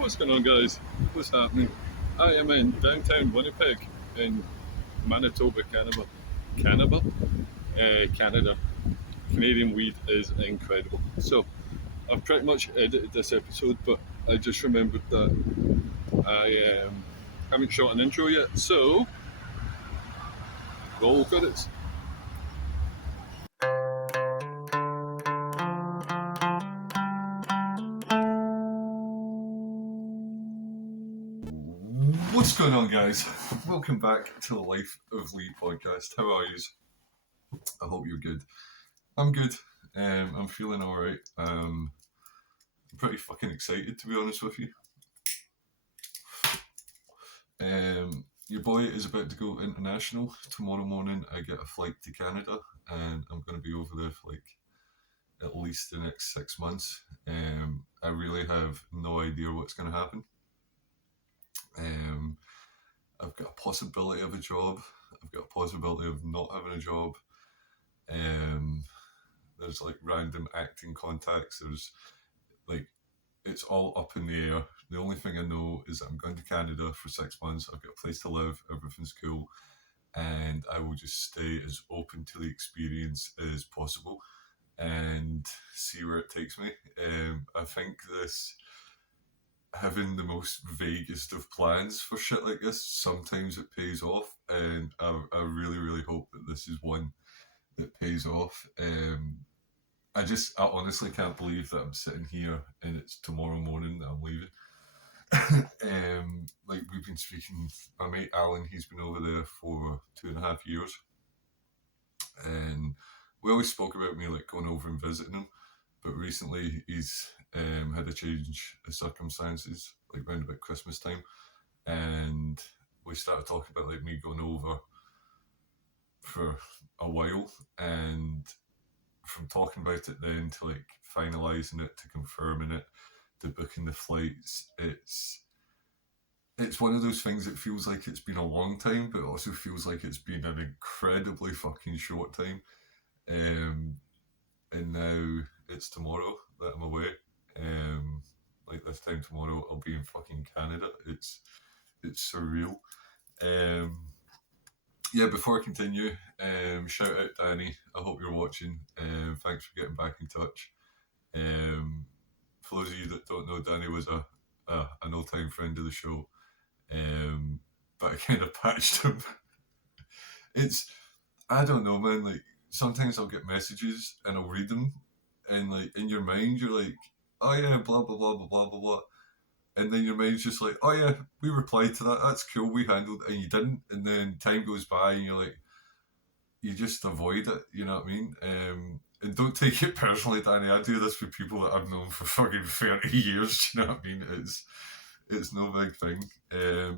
What's going on, guys? What's happening? I am in downtown Winnipeg in Manitoba, Canada. Canadian weed is incredible. So, I've pretty much edited this episode, but I just remembered that I haven't shot an intro yet. So, roll credits. What's going on, guys? Welcome back to the Life of Lee podcast. How are you? I hope you're good. I'm good. I'm feeling alright. I'm pretty fucking excited, to be honest with you. Your boy is about to go international. Tomorrow morning I get a flight to Canada and I'm going to be over there for at least the next 6 months. I really have no idea what's going to happen. I've got a possibility of a job. I've got a possibility of not having a job. There's random acting contacts. There's it's all up in the air. The only thing I know is that I'm going to Canada for 6 months. I've got a place to live. Everything's cool. And I will just stay as open to the experience as possible and see where it takes me. I think having the most vaguest of plans for shit like this, sometimes it pays off. And I really, really hope that this is one that pays off. I honestly can't believe that I'm sitting here and it's tomorrow morning that I'm leaving. We've been speaking, my mate Alan, he's been over there for 2.5 years, and we always spoke about me going over and visiting him, but recently he's had a change of circumstances round about Christmas time, and we started talking about me going over for a while, and from talking about it then to finalising it, to confirming it, to booking the flights, it's one of those things that feels like it's been a long time, but it also feels like it's been an incredibly fucking short time. And now it's tomorrow that I'm away. This time tomorrow I'll be in fucking Canada. It's surreal. Before I continue, shout out Danny. I hope you're watching. Thanks for getting back in touch. For those of you that don't know, Danny was an old-time friend of the show, but I kind of patched him. I don't know, man, sometimes I'll get messages and I'll read them, and in your mind you're like, oh yeah, blah blah blah blah blah blah blah, and then your mind's just like, oh yeah, we replied to that, that's cool, we handled it, and you didn't, and then time goes by and you're like, you just avoid it, you know what I mean? And don't take it personally, Danny. I do this with people that I've known for fucking 30 years, you know what I mean? It's no big thing.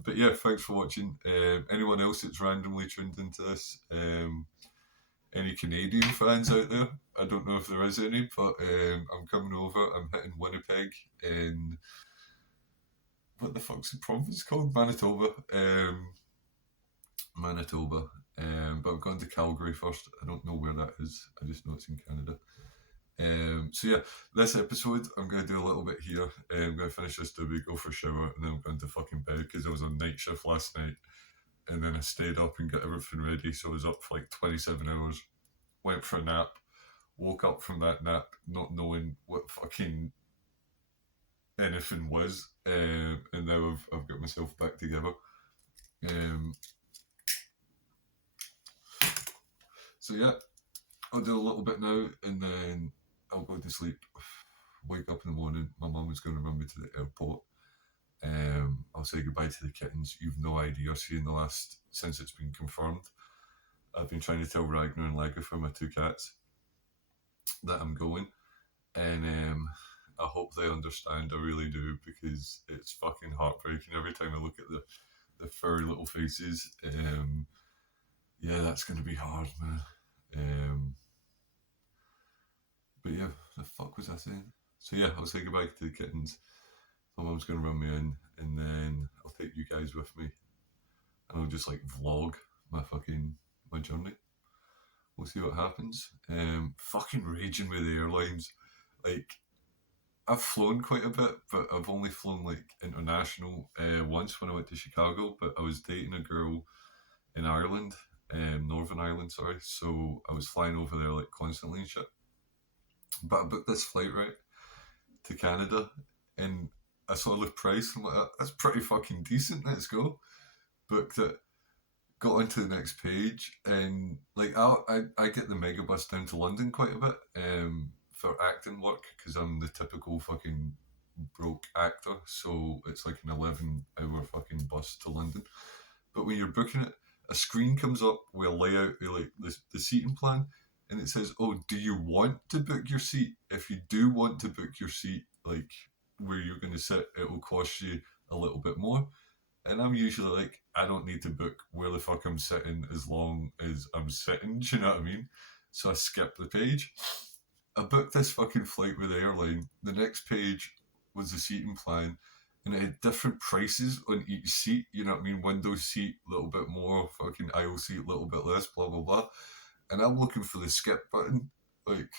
But yeah, thanks for watching. Anyone else that's randomly tuned into this, any Canadian fans out there? I don't know if there is any, but I'm coming over. I'm hitting Winnipeg in, what the fuck's the province called? Manitoba. Manitoba. But I'm going to Calgary first. I don't know where that is. I just know it's in Canada. So yeah, this episode I'm going to do a little bit here. I'm going to finish this doobie, go for a shower, and then I'm going to fucking bed because I was on night shift last night, and then I stayed up and got everything ready. So I was up for 27 hours. Went for a nap. Woke up from that nap not knowing what fucking anything was, and now I've got myself back together. So yeah, I'll do a little bit now and then I'll go to sleep. Wake up in the morning, my mum is going to run me to the airport. I'll say goodbye to the kittens. You've no idea, since it's been confirmed, I've been trying to tell Ragnar and Lagerford, my 2 cats, that I'm going, and I hope they understand. I really do, because it's fucking heartbreaking every time I look at the furry little faces. Yeah, that's going to be hard, man. But yeah, the fuck was I saying? So yeah, I'll say goodbye to the kittens. My mum's going to run me in, and then I'll take you guys with me, and I'll just vlog my journey. We'll see what happens. Fucking raging with the airlines. I've flown quite a bit, but I've only flown like international once when I went to Chicago. But I was dating a girl in Ireland, Northern Ireland, sorry. So I was flying over there like constantly and shit. But I booked this flight right to Canada, and I saw the price. And I'm like, that's pretty fucking decent. Let's go. Booked it. Got onto the next page, and like I get the megabus down to London quite a bit for acting work because I'm the typical fucking broke actor. So it's like an 11-hour fucking bus to London. But when you're booking it, a screen comes up with a layout, like the seating plan, and it says, "Oh, do you want to book your seat? If you do want to book your seat, like where you're going to sit, it will cost you a little bit more." And I'm usually like, I don't need to book where the fuck I'm sitting as long as I'm sitting. Do you know what I mean? So I skip the page. I booked this fucking flight with the airline. The next page was the seating plan, and it had different prices on each seat. You know what I mean? Window seat, a little bit more. Fucking aisle seat, a little bit less. Blah blah blah. And I'm looking for the skip button. Like,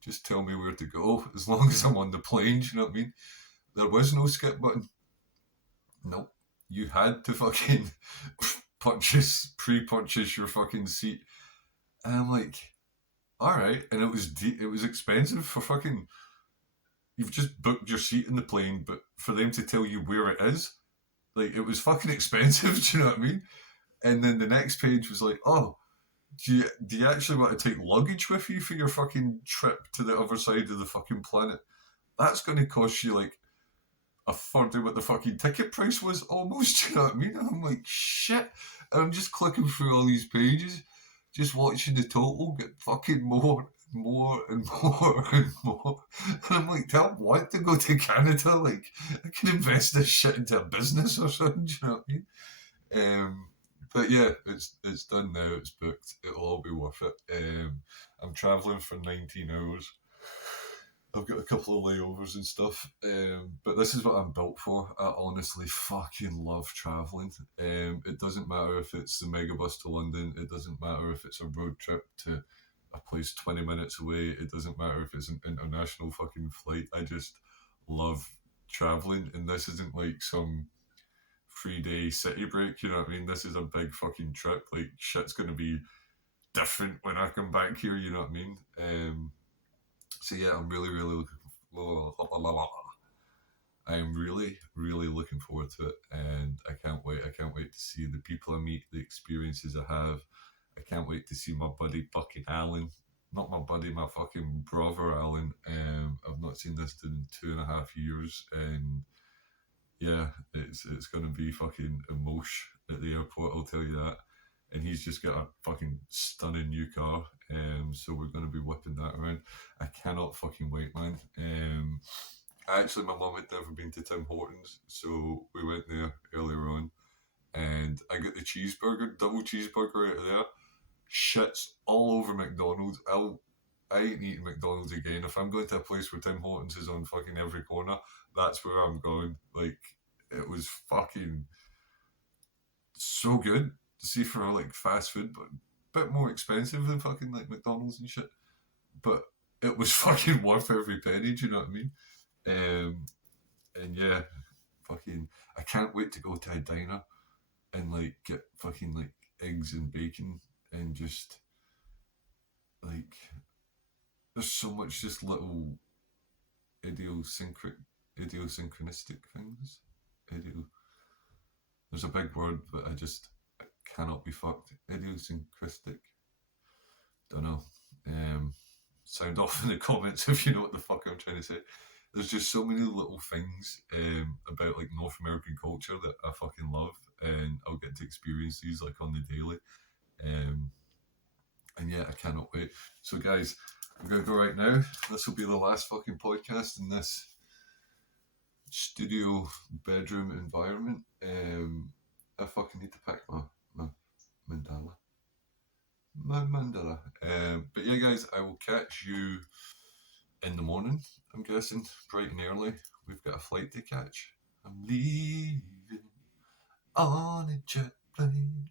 just tell me where to go as long as I'm on the plane. Do you know what I mean? There was no skip button. Nope. You had to fucking pre-purchase your fucking seat. And I'm like, all right. And it was expensive for fucking. You've just booked your seat in the plane, but for them to tell you where it is, like it was fucking expensive. Do you know what I mean? And then the next page was like, oh, do you actually want to take luggage with you for your fucking trip to the other side of the fucking planet? That's going to cost you like a third of what the fucking ticket price was almost. You know what I mean? And I'm like, shit. And I'm just clicking through all these pages, just watching the total get fucking more and more and more and more. And I'm like, do I want to go to Canada? Like, I can invest this shit into a business or something. Do you know what I mean? But yeah, it's done now. It's booked. It'll all be worth it. I'm traveling for 19 hours. I've got a couple of layovers and stuff, but this is what I'm built for. I honestly fucking love traveling. It doesn't matter if it's the megabus to London. It doesn't matter if it's a road trip to a place 20 minutes away. It doesn't matter if it's an international fucking flight. I just love traveling, and this isn't like some 3-day city break. You know what I mean? This is a big fucking trip. Like shit's gonna be different when I come back here. You know what I mean? So yeah, I'm really, really looking. I'm really, really looking forward to it, and I can't wait. I can't wait to see the people I meet, the experiences I have. I can't wait to see my buddy fucking Alan. Not my buddy, my fucking brother Alan. I've not seen this in 2.5 years, and yeah, it's gonna be fucking emotion at the airport. I'll tell you that. And he's just got a fucking stunning new car. So we're gonna be whipping that around. I cannot fucking wait, man. Actually, my mum had never been to Tim Hortons, so we went there earlier on, and I got the cheeseburger, double cheeseburger out of there. Shits all over McDonald's. I ain't eating McDonald's again. If I'm going to a place where Tim Hortons is on fucking every corner, that's where I'm going. Like, it was fucking so good to see for like fast food, but a bit more expensive than fucking like McDonald's and shit. But it was fucking worth every penny. Do you know what I mean? Um, and yeah, fucking, I can't wait to go to a diner and like get fucking like eggs and bacon and just like there's so much just little idiosyncratic things. Idio. There's a big word, but I cannot be fucked. Idiosyncratic. Don't know. Sound off in the comments if you know what the fuck I'm trying to say. There's just so many little things about like North American culture that I fucking love, and I'll get to experience these like on the daily. Um, and yeah, I cannot wait. So, guys, I'm gonna go right now. This will be the last fucking podcast in this studio bedroom environment. I fucking need to pack my mandala. My mandala. But yeah, guys, I will catch you in the morning. I'm guessing bright and early. We've got a flight to catch. I'm leaving on a jet plane.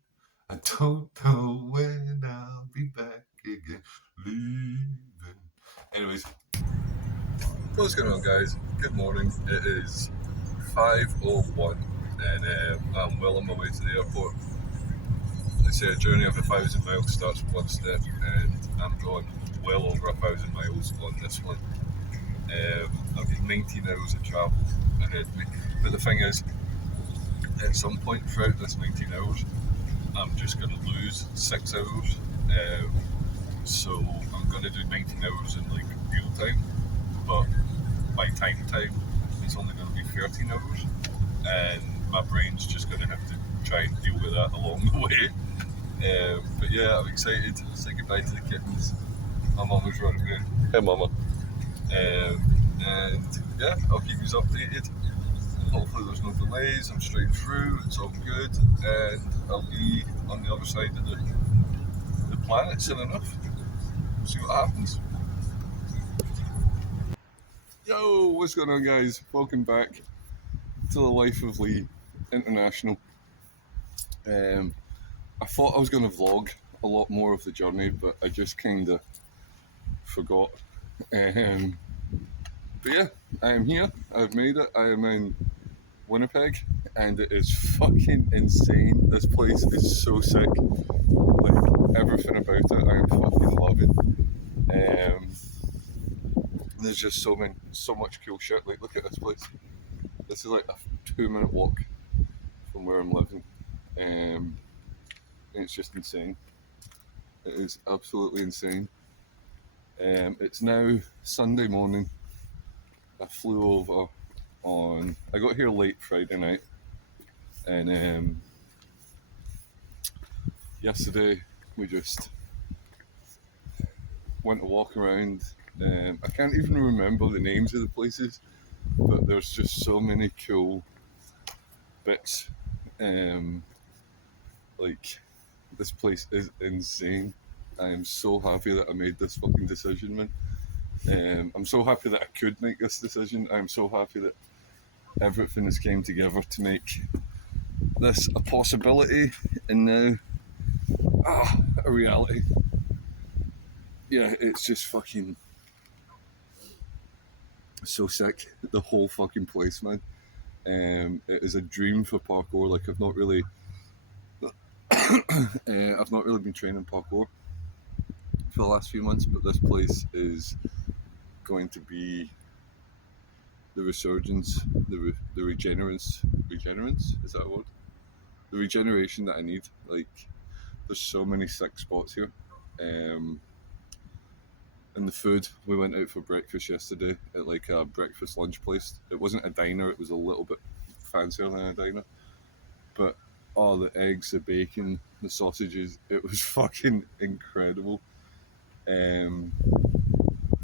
I don't know when I'll be back again. Leaving. Anyways, what's going on, guys? Good morning. It is 5:01 and I'm well on my way to the airport. They say a journey of 1,000 miles starts with one step, and I'm going well over 1,000 miles on this one. I've got 19 hours of travel ahead of me. But the thing is, at some point throughout this 19 hours, I'm just going to lose 6 hours. So I'm going to do 19 hours in like real time, but by time, it's only going to be 13 hours, and my brain's just going to have to try and deal with that along the way. But yeah, I'm excited to say goodbye to the kittens. My mum was running around. Hey, mama. And yeah, I'll keep you updated. Hopefully there's no delays. I'm straight through. It's all good, and I'll be on the other side of the planet soon enough. We'll see what happens. Yo, what's going on, guys? Welcome back to the Life of Lee International. I thought I was going to vlog a lot more of the journey, but I just kind of forgot. But yeah, I am here. I've made it. I am in Winnipeg, and it is fucking insane. This place is so sick. Like, everything about it, I am fucking loving. There's just so much cool shit. Like, look at this place. This is like a 2-minute walk from where I'm living. It's just insane. It is absolutely insane. It's now Sunday morning. I flew over I got here late Friday night, and yesterday we just went to walk around. I can't even remember the names of the places, but there's just so many cool bits. Like, this place is insane. I am so happy that I made this fucking decision, man. I'm so happy that I could make this decision. I'm so happy that everything has came together to make this a possibility, and now a reality. Yeah, it's just fucking so sick. The whole fucking place, man. It is a dream for parkour. Like, I've not really been training parkour for the last few months, but this place is going to be the resurgence, the regenerance, is that a word? The regeneration that I need. Like, there's so many sick spots here. And the food, we went out for breakfast yesterday at like a breakfast lunch place. It wasn't a diner, it was a little bit fancier than a diner. But the eggs, the bacon, the sausages, it was fucking incredible.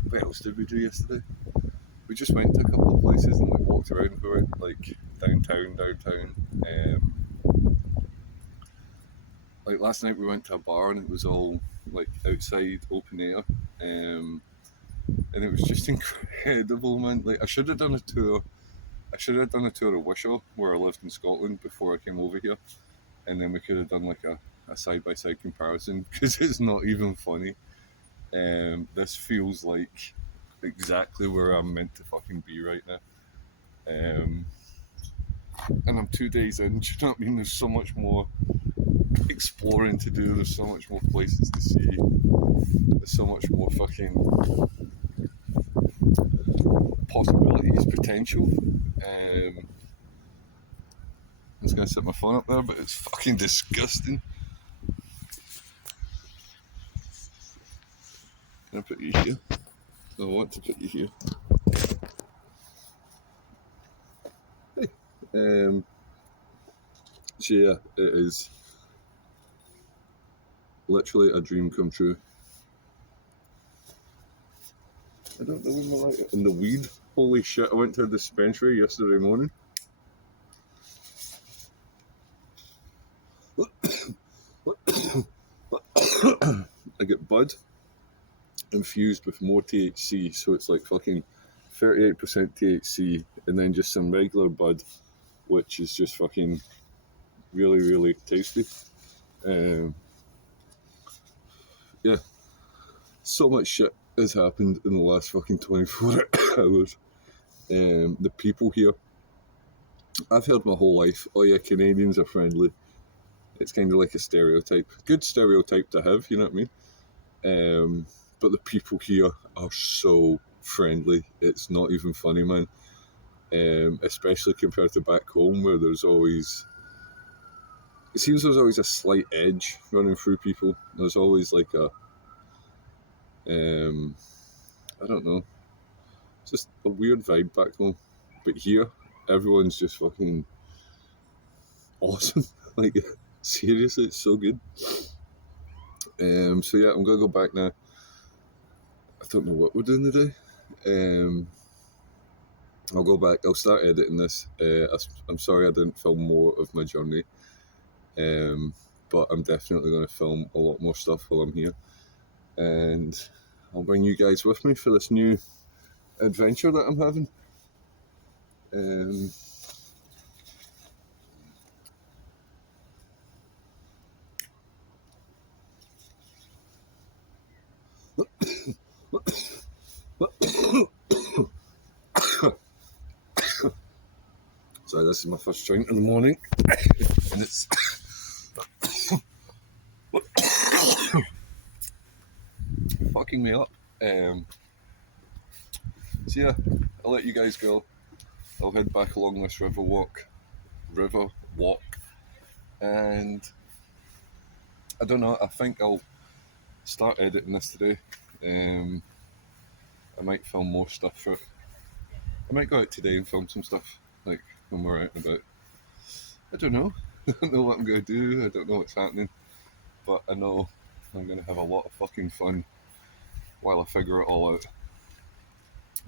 What else did we do yesterday? We just went to a couple of places and like walked around for it, like downtown. Like, last night we went to a bar and it was all like outside, open air, and it was just incredible, man. Like, I should have done a tour of Wishaw, where I lived in Scotland before I came over here, and then we could have done like a side-by-side comparison, because it's not even funny. This feels like exactly where I'm meant to fucking be right now. And I'm 2 days in, do you know what I mean? There's so much more exploring to do, there's so much more places to see, there's so much more fucking possibilities, potential. I was going to set my phone up there, but it's fucking disgusting. Can I put you here? I want to put you here. Hey. So yeah, it is literally a dream come true. I don't know when my light. And the weed, holy shit, I went to a dispensary yesterday morning. I get bud infused with more THC, so it's like fucking 38% THC, and then just some regular bud, which is just fucking really, really tasty. Yeah, so much shit has happened in the last fucking 24 hours. The people here, I've heard my whole life, oh yeah, Canadians are friendly. It's kind of like a stereotype. Good stereotype to have, you know what I mean? But the people here are so friendly. It's not even funny, man. Especially compared to back home, where it seems there's always a slight edge running through people. There's always like I don't know, just a weird vibe back home. But here, everyone's just fucking awesome. Like, seriously, it's so good. So yeah, I'm gonna go back now. I don't know what we're doing today. I'll go back. I'll start editing this. I'm sorry I didn't film more of my journey, but I'm definitely going to film a lot more stuff while I'm here, and I'll bring you guys with me for this new adventure that I'm having. Sorry, this is my first drink in the morning, and it's fucking me up. So yeah, I'll let you guys go. I'll head back along this river walk, and I don't know. I think I'll start editing this today. I might film more stuff for it. I might go out today and film some stuff, like when we're out and about. I don't know. I don't know what I'm going to do. I don't know what's happening. But I know I'm going to have a lot of fucking fun while I figure it all out.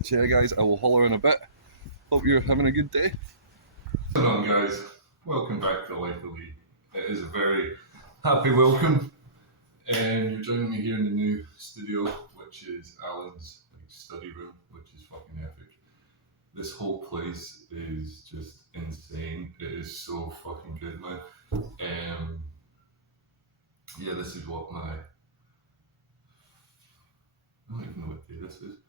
So yeah, guys, I will holler in a bit. Hope you're having a good day. Hello, on, guys. Welcome back to the Life of Lee. It is a very happy welcome. And you're joining me here in the new studio, which is Alan's study room, which is fucking epic. This whole place is just insane. It is so fucking good, man. Yeah, this is what I don't even know what day this is.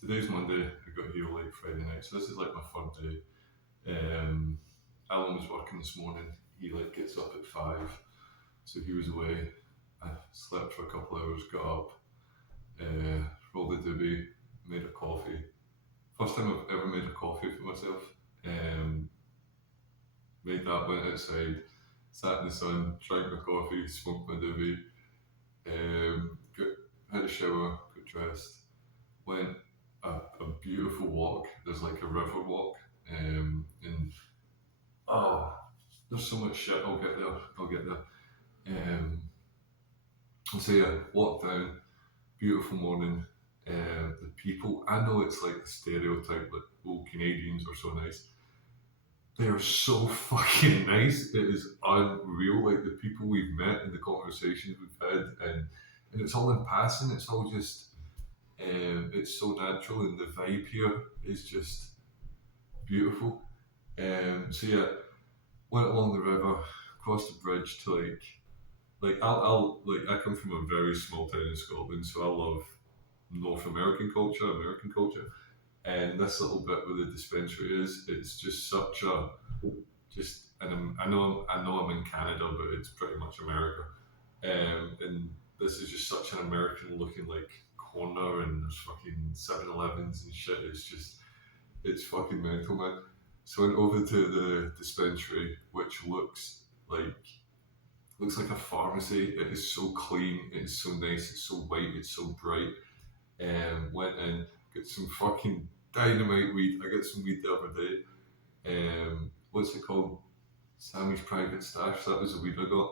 Today's Monday. I got here late Friday night, so this is like my third day. Alan was working this morning. He gets up at 5, so he was away. I slept for a couple hours, got up, rolled a doobie, made a coffee. First time I've ever made a coffee for myself. Made that, went outside, sat in the sun, drank my coffee, smoked my doobie, had a shower, got dressed, went a beautiful walk. There's like a river walk, and there's so much shit. I'll get there. So yeah, walked down, beautiful morning. The people, I know it's like the stereotype that Canadians are so nice. They are so fucking nice. It is unreal. Like the people we've met and the conversations we've had, and it's all in passing. It's all just, it's so natural, and the vibe here is just beautiful. So yeah, went along the river, crossed the bridge to I'll I come from a very small town in Scotland, so I love North American culture, and this little bit where the dispensary is, it's just such a and I know I'm in Canada, but it's pretty much America, and this is just such an American looking corner, and there's fucking 7-Elevens and shit. It's fucking mental, man. So I went over to the dispensary, which looks like a pharmacy. It is so clean. It is so nice. It's so white. It's so bright. Went in, got some fucking dynamite weed. I got some weed the other day. What's it called? Sammy's Private Stash. That was the weed I got.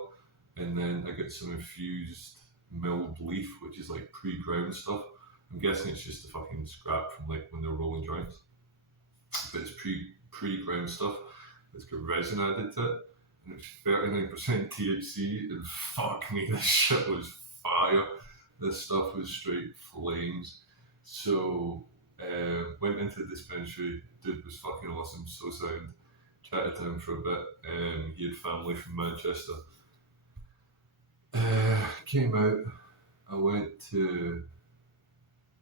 And then I got some infused milled leaf, which is like pre-ground stuff. I'm guessing it's just the fucking scrap from when they're rolling joints. But it's pre-ground stuff. It's got resin added to it. And it's 39% THC, and fuck me, this shit was fire. This stuff was straight flames. So, went into the dispensary. Dude was fucking awesome, so sound. Chatted to him for a bit. He had family from Manchester. Came out. I went to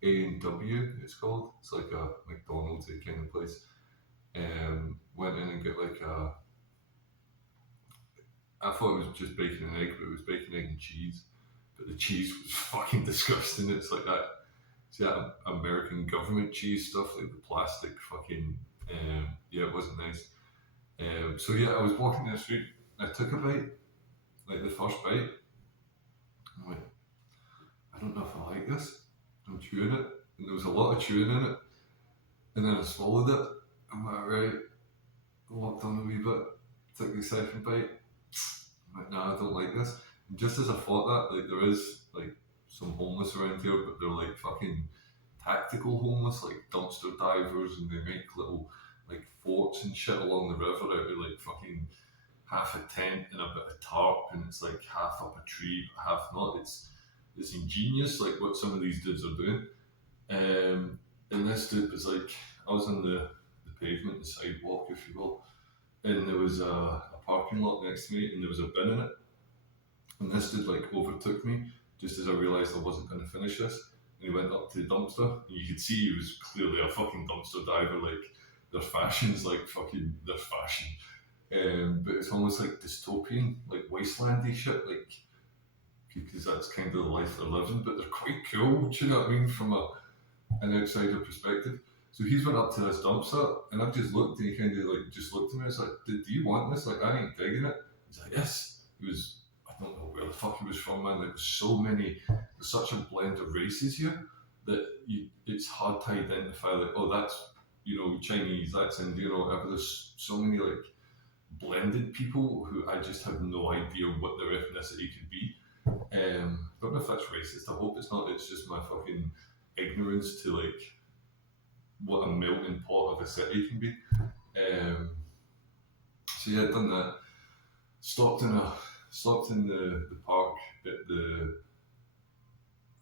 A&W, it's called. It's like a McDonald's kind of place. Went in and get like a. I thought it was just bacon and egg, but it was bacon, egg, and cheese. But the cheese was fucking disgusting. It's like that. See that American government cheese stuff, like the plastic fucking. Yeah, it wasn't nice. So yeah, I was walking down the street. I took a bite, like the first bite. I went, I don't know if I like this. I'm chewing it, and there was a lot of chewing in it. And then I swallowed it. I'm like, right, I walked on a wee bit, took the second bite. I'm like, nah, I don't like this. And just as I thought that, like there is like some homeless around here, but they're like fucking tactical homeless, like dumpster divers, and they make little like forts and shit along the river out of like fucking half a tent and a bit of tarp, and it's like half up a tree, but half not. It's ingenious, like what some of these dudes are doing. And this dude was like, I was on the pavement, the sidewalk, if you will, and there was a parking lot next to me, and there was a bin in it. And this dude like overtook me just as I realised I wasn't going to finish this. And he went up to the dumpster, and you could see he was clearly a fucking dumpster diver. Like their fashion's like fucking their fashion. But it's almost like dystopian, like wastelandy shit, like because that's kind of the life they're living. But they're quite cool. Do you know what I mean? From an outsider perspective. So he's went up to this dumpster, and I've just looked, and he kind of like just looked at me. I was like, "Do you want this? Like, I ain't digging it." He's like, "Yes." He was, I don't know where the fuck he was from, man. There's so many, there's such a blend of races here that it's hard to identify. Like, oh, that's Chinese, that's Indian, or whatever. There's so many like blended people who I just have no idea what their ethnicity could be. Don't know if that's racist. I hope it's not. It's just my fucking ignorance to like what a melting pot of a city can be. So yeah, done that. Stopped in the park at the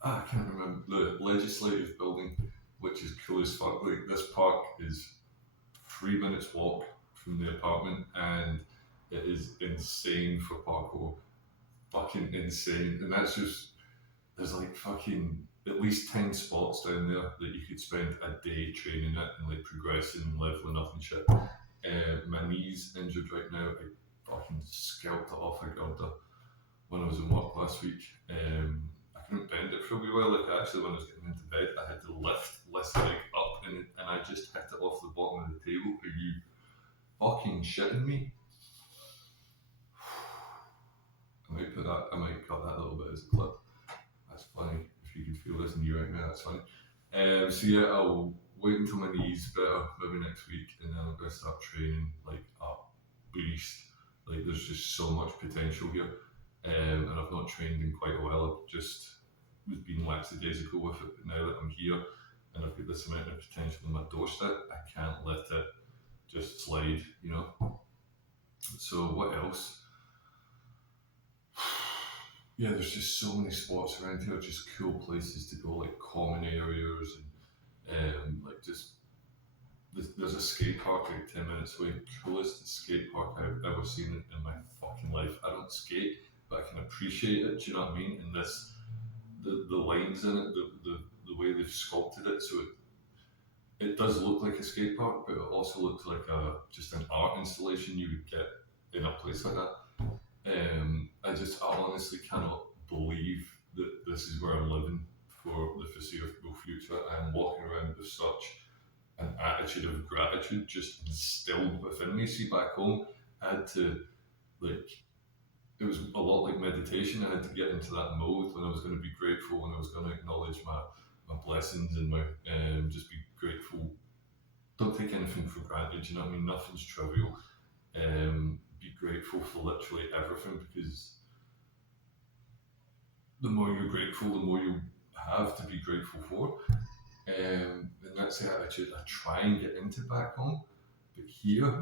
I can't remember the legislative building, which is cool as fuck. Like this park is 3 minutes walk from the apartment, and it is insane for parkour. Fucking insane, and that's just there's like fucking at least 10 spots down there that you could spend a day training it and like progressing and leveling up and shit. My knee's injured right now. I fucking scalped it off a girder when I was in work last week. I couldn't bend it for a wee while. Like actually, when I was getting into bed, I had to lift this leg up, and I just hit it off the bottom of the table. Are you fucking shitting me? I might cut that a little bit as a clip. That's funny. If you can feel this knee right now, that's funny. So yeah, I'll wait until my knee's better, maybe next week, and then I'm gonna start training like a beast. Like there's just so much potential here, and I've not trained in quite a while. I've just was being lackadaisical with it, but now that I'm here and I've got this amount of potential on my doorstep, I can't let it just slide, So what else? Yeah, there's just so many spots around here, just cool places to go, like common areas and like just there's a skate park like 10 minutes away. Coolest skate park I've ever seen in my fucking life. I don't skate, but I can appreciate it. Do you know what I mean? And the lines in it, the way they've sculpted it, so it does look like a skate park, but it also looks like just an art installation you would get in a place like that. I honestly cannot believe that this is where I'm living for the foreseeable future. I'm walking around with such an attitude of gratitude just instilled within me. See, back home, I had to, it was a lot like meditation. I had to get into that mode when I was going to be grateful, when I was going to acknowledge my blessings and my just be grateful. Don't take anything for granted, you know what I mean? Nothing's trivial. Be grateful for literally everything, because the more you're grateful, the more you have to be grateful for. And that's the attitude I try and get into back home. But here,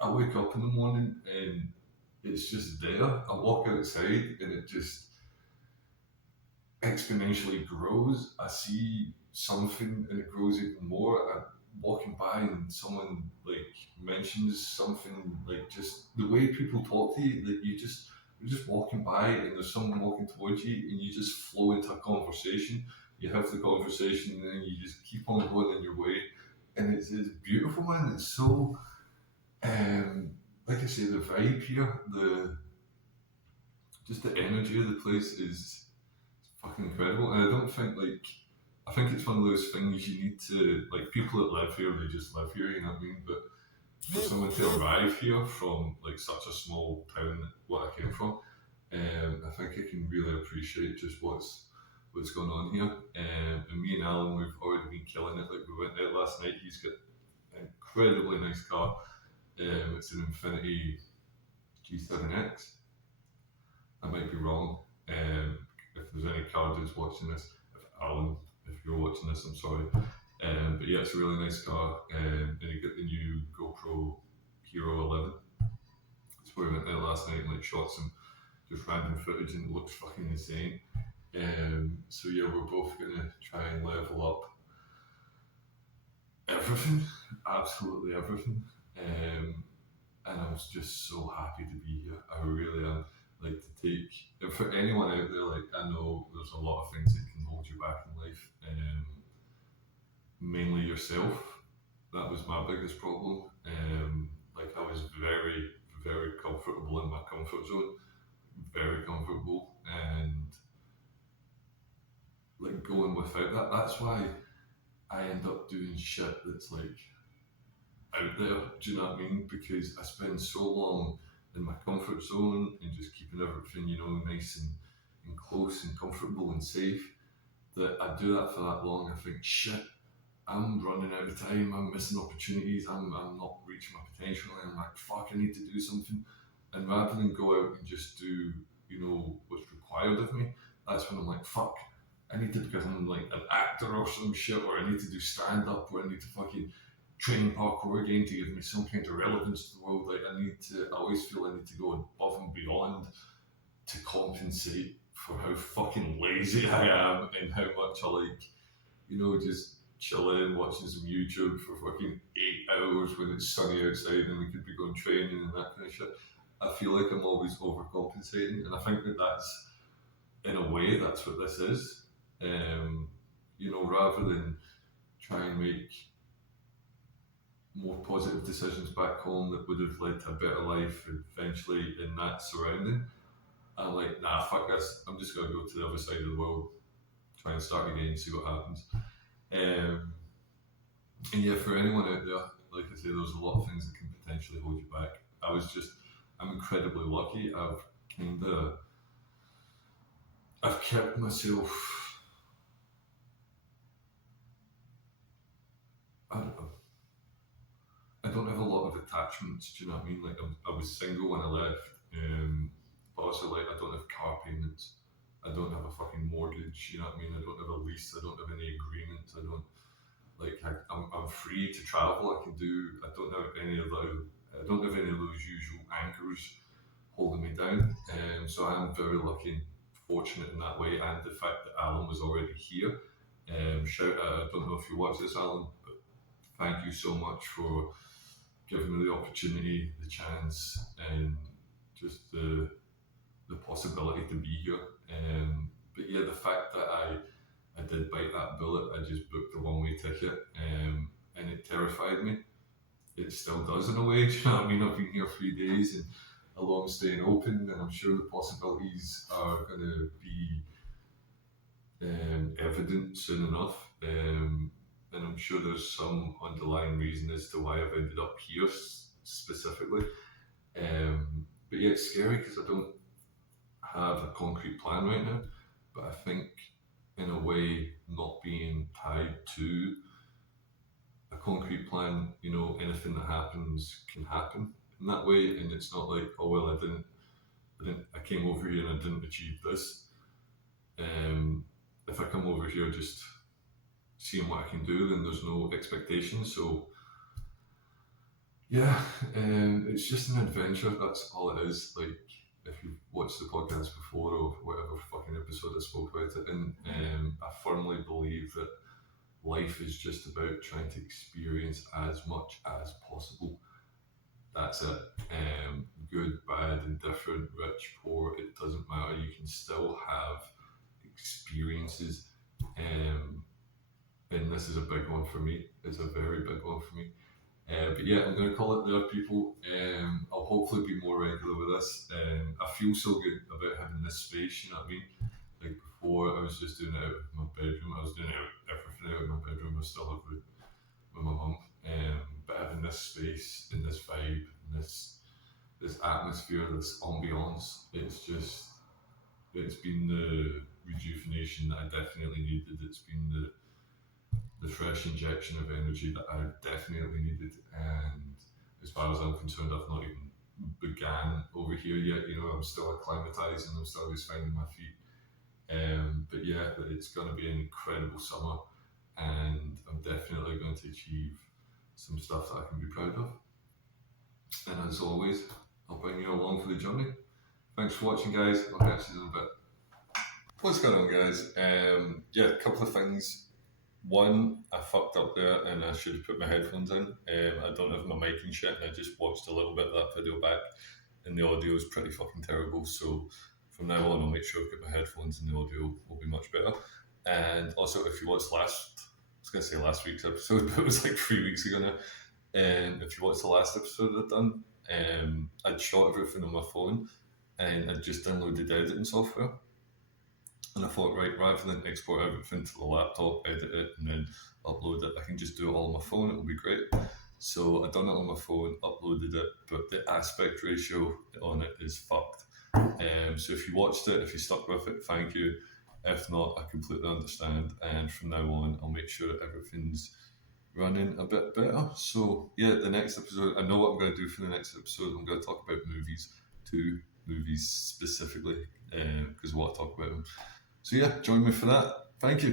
I wake up in the morning and it's just there. I walk outside and it just exponentially grows. I see something and it grows even more. I'm walking by and someone mentions something, just the way people talk to you, you're just walking by and there's someone walking towards you and you just flow into a conversation you have the conversation, and then you just keep on going in your way, and it's beautiful, man. It's so, like I say, the vibe here, just the energy of the place is fucking incredible, and I don't think like. I think it's one of those things you need to, like, people that live here, they just live here, you know what I mean? But for someone to arrive here from like such a small town, what I came from, I think I can really appreciate just what's going on here. And me and Alan, we've already been killing it. Like, we went out last night. He's got an incredibly nice car. It's an Infiniti G7X. I might be wrong. If there's any car dudes watching this, Alan, if you're watching this, I'm sorry. But yeah, it's a really nice car. And you get the new GoPro Hero 11. That's where we went there last night and like shot some just random footage, and it looks fucking insane. So yeah, we're both gonna try and level up everything, absolutely everything. And I'm just so happy to be here. I really am. Like, to take, and for anyone out there, like, I know there's a lot of things that can hold you back in life. Mainly yourself. That was my biggest problem. Like, I was very, very comfortable in my comfort zone, very comfortable, and like going without that. That's why I end up doing shit that's like out there. Do you know what I mean? Because I spend so long in my comfort zone and just keeping everything, you know, nice and close and comfortable and safe, that I do that for that long. I think, shit, I'm running out of time, I'm missing opportunities, I'm not reaching my potential, and I'm like, fuck, I need to do something. And rather than go out and just do, you know, what's required of me, that's when I'm like, fuck, I need to become like an actor or some shit, or I need to do stand up, or I need to fucking train parkour again to give me some kind of relevance to the world. Like, I always feel I need to go above and beyond to compensate for how fucking lazy I am and how much I like, you know, just chilling, watching some YouTube for fucking 8 hours when it's sunny outside and we could be going training and that kind of shit. I feel like I'm always overcompensating, and I think that's, in a way, that's what this is. You know, rather than try and make more positive decisions back home that would have led to a better life eventually in that surrounding, I'm like, nah, fuck this. I'm just gonna go to the other side of the world, try and start again, see what happens. And yeah, for anyone out there, like I say, there's a lot of things that can potentially hold you back. I'm incredibly lucky. I've kept myself, I don't know, I don't have a lot of attachments, do you know what I mean? Like, I was single when I left, but also, like, I don't have car payments, I don't have a fucking mortgage, you know what I mean? I don't have a lease, I don't have any agreements, I'm free to travel, I don't have any of those usual anchors holding me down. So I'm very lucky and fortunate in that way, and the fact that Alan was already here. Shout out, I don't know if you watch this, Alan, but thank you so much for giving me the opportunity, the chance, and just the possibility to be here. But yeah, the fact that I did bite that bullet, I just booked a one-way ticket, and it terrified me. It still does in a way, do you know what I mean? I've been here 3 days and along staying open, and I'm sure the possibilities are going to be evident soon enough. And I'm sure there's some underlying reason as to why I've ended up here specifically. But yeah, it's scary because I don't have a concrete plan right now. But I think, in a way, not being tied to a concrete plan, you know, anything that happens can happen in that way, and it's not like, oh well, I came over here and I didn't achieve this. If I come over here just seeing what I can do, then there's no expectations. So yeah, it's just an adventure. That's all it is. Like, if you've watched the podcast before or whatever fucking episode I spoke about it, and I firmly believe that life is just about trying to experience as much as possible. That's it. Good, bad, indifferent, rich, poor, it doesn't matter. You can still have experiences And this is a big one for me. It's a very big one for me. But yeah, I'm going to call it there, people. I'll hopefully be more regular with this. I feel so good about having this space, you know what I mean? Like before, I was just doing it out of my bedroom. I was doing everything out of my bedroom. I still live with my mum. But having this space and this vibe and this atmosphere, this ambiance, it's been the rejuvenation that I definitely needed. It's been the fresh injection of energy that I definitely needed. And as far as I'm concerned, I've not even began over here yet. You know, I'm still acclimatizing. I'm still just finding my feet. But yeah, it's going to be an incredible summer, and I'm definitely going to achieve some stuff that I can be proud of. And as always, I'll bring you along for the journey. Thanks for watching, guys. I'll catch you in a bit. What's going on, guys? Yeah, a couple of things. One, I fucked up there and I should have put my headphones in. I don't have my mic and shit, and I just watched a little bit of that video back, and the audio is pretty fucking terrible. So from now on, I'll make sure I've got my headphones and the audio will be much better. And also, if you watched I was going to say last week's episode, but it was like 3 weeks ago now. And if you watched the last episode I'd done, I'd shot everything on my phone and I'd just downloaded the editing software. And I thought, right, rather than export everything to the laptop, edit it, and then upload it, I can just do it all on my phone. It'll be great. So I done it on my phone, uploaded it, but the aspect ratio on it is fucked. So if you watched it, if you stuck with it, thank you. If not, I completely understand. And from now on, I'll make sure that everything's running a bit better. So yeah, the next episode, I know what I'm going to do for the next episode. I'm going to talk about movies, 2 movies specifically, because I want to talk about them. So yeah, join me for that. Thank you.